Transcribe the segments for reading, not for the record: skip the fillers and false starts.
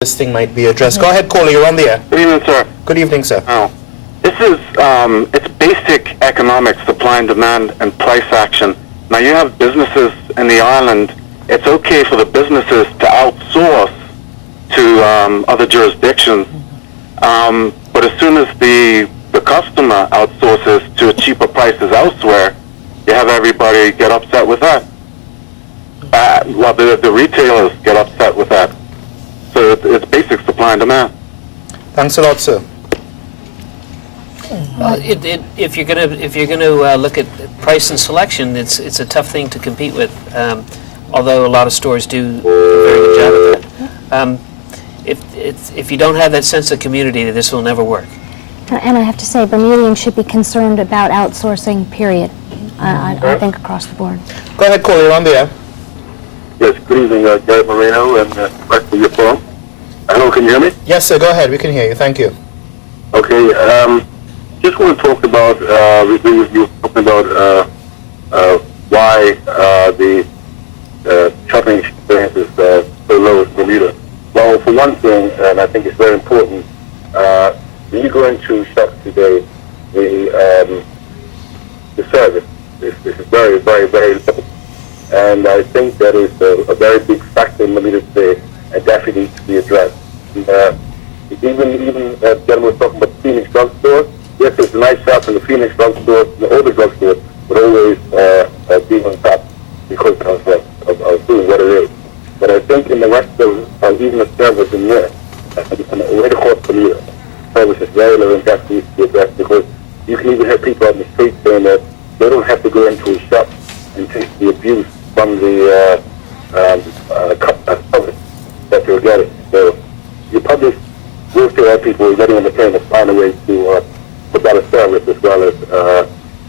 this thing might be addressed. Go ahead, caller, you're on the air. Good evening, sir. Good evening, sir. Oh, this is it's basic economics, supply and demand, and price action. Now you have businesses in the island. It's okay for the businesses to outsource to other jurisdictions, but as soon as the customer outsources to cheaper prices elsewhere, you have everybody get upset with that. Well, the retailers get upset with that. So it's basic supply and demand. Thanks a lot, sir. If you're gonna look at price and selection, it's a tough thing to compete with. Although a lot of stores do a very good job of that. If you don't have that sense of community, this will never work. And I have to say, Bermudian should be concerned about outsourcing, period. I think across the board. Go ahead, caller, you're on the air. Yes, good evening, Gary Moreno, and back to your phone. Hello, can you hear me? Yes, sir, go ahead. We can hear you. Thank you. Okay, just want to talk about, you were talking about why the shopping experience is so low in Bermuda. Well, for one thing, and I think it's very important, when you go into shops today, the service is very, very, very low. And I think that is a very big factor in Bermuda today, and definitely needs to be addressed. And, even the gentleman was talking about the Phoenix drugstore. Yes, it's a nice shop in the Phoenix drugstore, the older drugstore, but always being on top because of doing what it is. But I think in the rest of even the service in there, and right across Bermuda, service is very low and definitely needs to be addressed, because you can even have people on the street saying that they don't have to go into a shop and take the abuse from the service that you're getting. So you probably will see our people getting on the plane to find a way to put better service as well as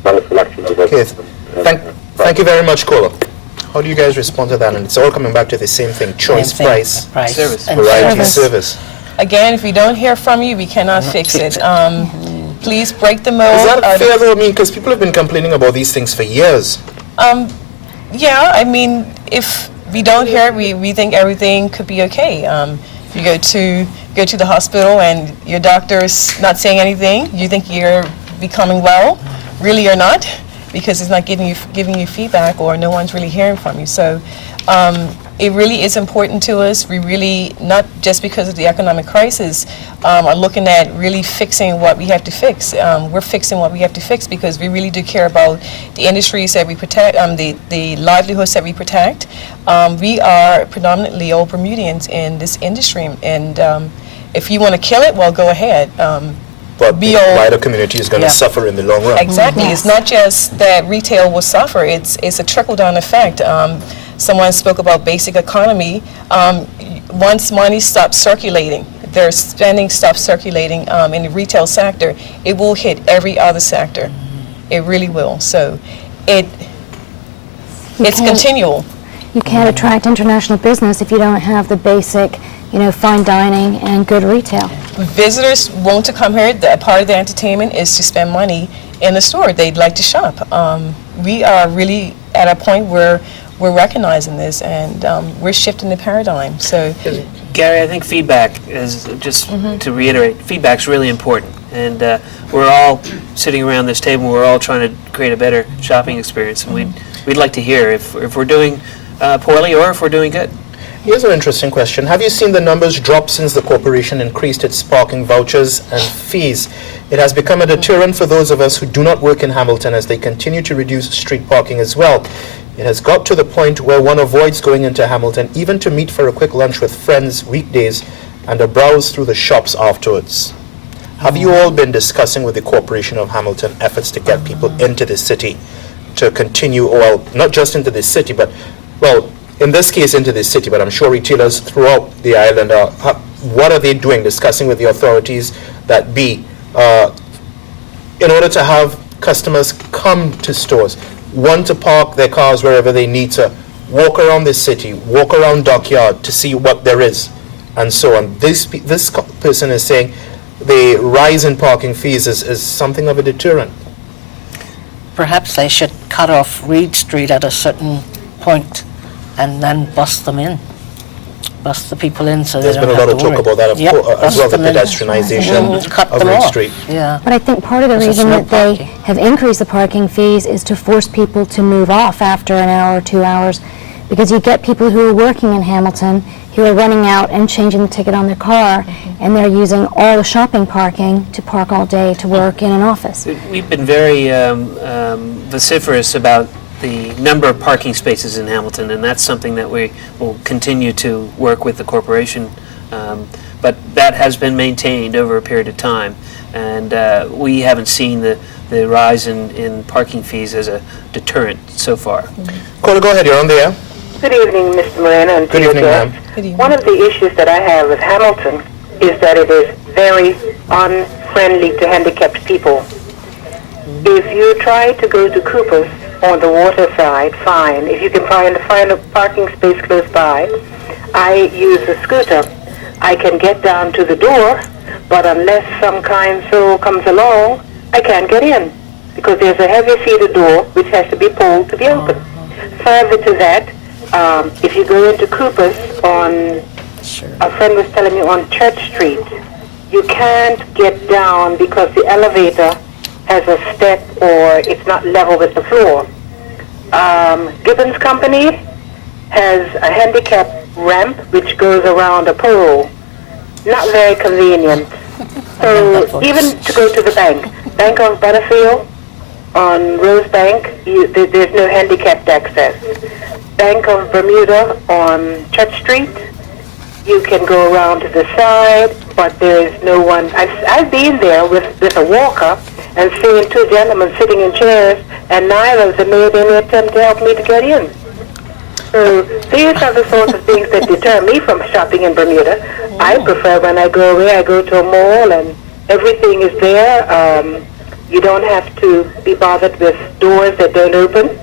better selection of Okay. Thank you very much, caller. How do you guys respond to that? And it's all coming back to the same thing: choice, price, Service. and variety, service. Again, if we don't hear from you, we cannot fix it. Please break the mold. Is that fair, though? I mean, because people have been complaining about these things for years. Yeah, I mean, if we don't hear it, we think everything could be okay. If you go to the hospital and your doctor's not saying anything, you think you're becoming well. Really, you're not, because it's not giving you feedback, or no one's really hearing from you. So it really is important to us. We really, not just because of the economic crisis, are looking at really fixing what we have to fix. We're fixing what we have to fix because we really do care about the industries that we protect, the livelihoods that we protect. We are predominantly old Bermudians in this industry, and if you want to kill it, well, go ahead. But the wider community is going to suffer in the long run. Exactly. It's not just that retail will suffer. It's a trickle-down effect. Someone spoke about basic economy. Once money stops circulating, their spending stops circulating in the retail sector, it will hit every other sector. It really will. So it's continual. You can't attract international business if you don't have the basic, fine dining and good retail. Visitors want to come here. Part of the entertainment is to spend money in the store. They'd like to shop. We are really at a point where we're recognizing this, and we're shifting the paradigm. So, Gary, I think feedback is, just to reiterate, feedback's really important. And we're all sitting around this table, we're all trying to create a better shopping experience. And we'd like to hear if we're doing poorly or if we're doing good. Here's an interesting question. Have you seen the numbers drop since the corporation increased its parking vouchers and fees? It has become a deterrent for those of us who do not work in Hamilton, as they continue to reduce street parking as well. It has got to the point where one avoids going into Hamilton even to meet for a quick lunch with friends weekdays and a browse through the shops afterwards. Have you all been discussing with the Corporation of Hamilton efforts to get people into the city to continue, well, not just into the city, but, well, in this case into the city, but I'm sure retailers throughout the island are, what are they doing, discussing with the authorities that be, in order to have customers come to stores, want to park their cars wherever they need to, walk around the city, walk around Dockyard to see what there is, and so on. This person is saying the rise in parking fees is something of a deterrent. Perhaps they should cut off Reed Street at a certain point and then bust them in. bust the people in so There's they been don't a lot have of to talk worry. about that, Yep, as well, the bust them in. pedestrianization Cut of them Ring off. Street. Yeah. But I think part of the Because reason there's that no they parking. have increased the parking fees is to force people to move off after an hour or 2 hours, because you get people who are working in Hamilton who are running out and changing the ticket on their car, and they're using all the shopping parking to park all day to work in an office. We've been very vociferous about the number of parking spaces in Hamilton, and that's something that we will continue to work with the corporation. But that has been maintained over a period of time, and we haven't seen the rise in parking fees as a deterrent so far. Caller, go ahead, you're on the air. Good evening, Mr. Moreno and Good to your evening, guests. ma'am. Good evening. One of the issues that I have with Hamilton is that it is very unfriendly to handicapped people. If you try to go to Cooper's on the water side, fine. If you can find a parking space close by, I use a scooter. I can get down to the door, but unless some kind soul comes along, I can't get in because there's a heavy-seated door which has to be pulled to be open. Further to that, if you go into Cooper's on, a friend was telling me on Church Street, you can't get down because the elevator has a step or it's not level with the floor. Gibbons Company has a handicap ramp which goes around a pole. Not very convenient. So even to go to the Bank of Butterfield on Rosebank, there's no handicapped access. Bank of Bermuda on Church Street, you can go around to the side, but there is no one. I've been there with a walker and seen two gentlemen sitting in chairs, and neither of them made any attempt to help me to get in. So these are the sorts of things that deter me from shopping in Bermuda. I prefer when I go away, I go to a mall and everything is there. You don't have to be bothered with doors that don't open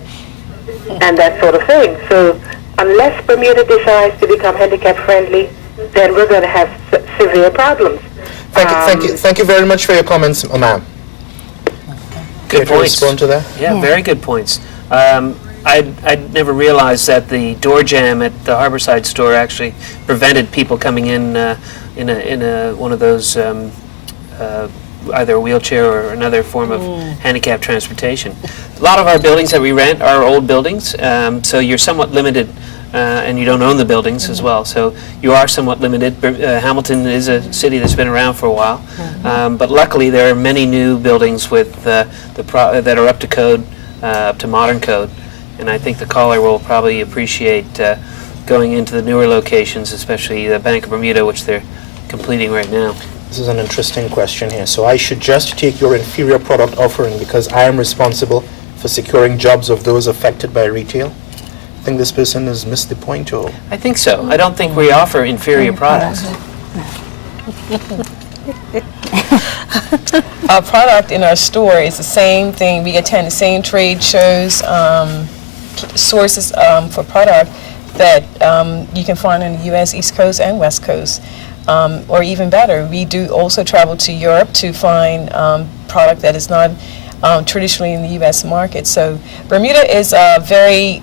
and that sort of thing. So unless Bermuda decides to become handicap friendly, then we're going to have severe problems. Thank you very much for your comments, ma'am. Good Care to points. respond to that? Yeah, very good points. I'd never realized that the door jam at the Harborside store actually prevented people coming in one of those either a wheelchair or another form of handicap transportation. A lot of our buildings that we rent are old buildings, so you're somewhat limited, and you don't own the buildings as well, so you are somewhat limited. Hamilton is a city that's been around for a while, but luckily there are many new buildings with that are up to code, up to modern code, and I think the caller will probably appreciate going into the newer locations, especially the Bank of Bermuda, which they're completing right now. This is an interesting question here. So I should just take your inferior product offering because I am responsible for securing jobs of those affected by retail? I think this person has missed the point, or... I think so. I don't think we offer inferior products. Our product in our store is the same thing. We attend the same trade shows, sources for product that you can find in the U.S. East Coast and West Coast. Or even better, we do also travel to Europe to find product that is not traditionally in the U.S. market. So Bermuda is a very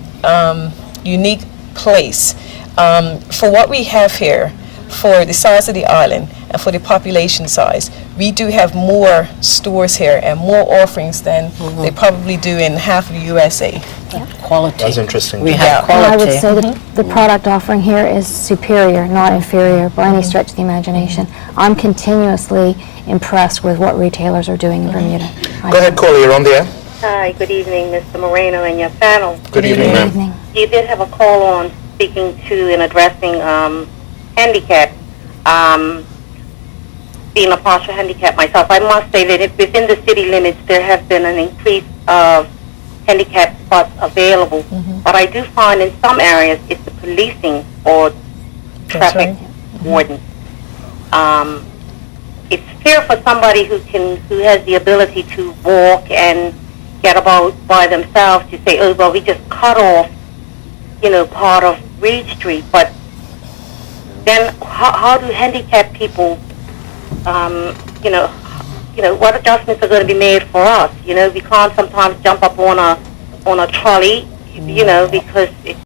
unique place. For what we have here, for the size of the island and for the population size, we do have more stores here and more offerings than they probably do in half of the USA. Quality. That's interesting. We Yeah. have And I would quality. say that the product offering here is superior, not inferior, by any stretch of the imagination. I'm continuously impressed with what retailers are doing in Bermuda. Go ahead, caller, you're on the air. Hi, good evening, Mr. Moreno and your panel. Good evening, Good ma'am. evening. You did have a call on speaking to and addressing handicap. Being a partial handicap myself, I must say that if within the city limits there has been an increase of handicap spots available. But I do find in some areas it's the policing or traffic warden. It's fair for somebody who has the ability to walk and get about by themselves to say, oh, well, we just cut off, part of Reed Street. But then how do handicapped people, what adjustments are going to be made for us? We can't sometimes jump up on a trolley, because it's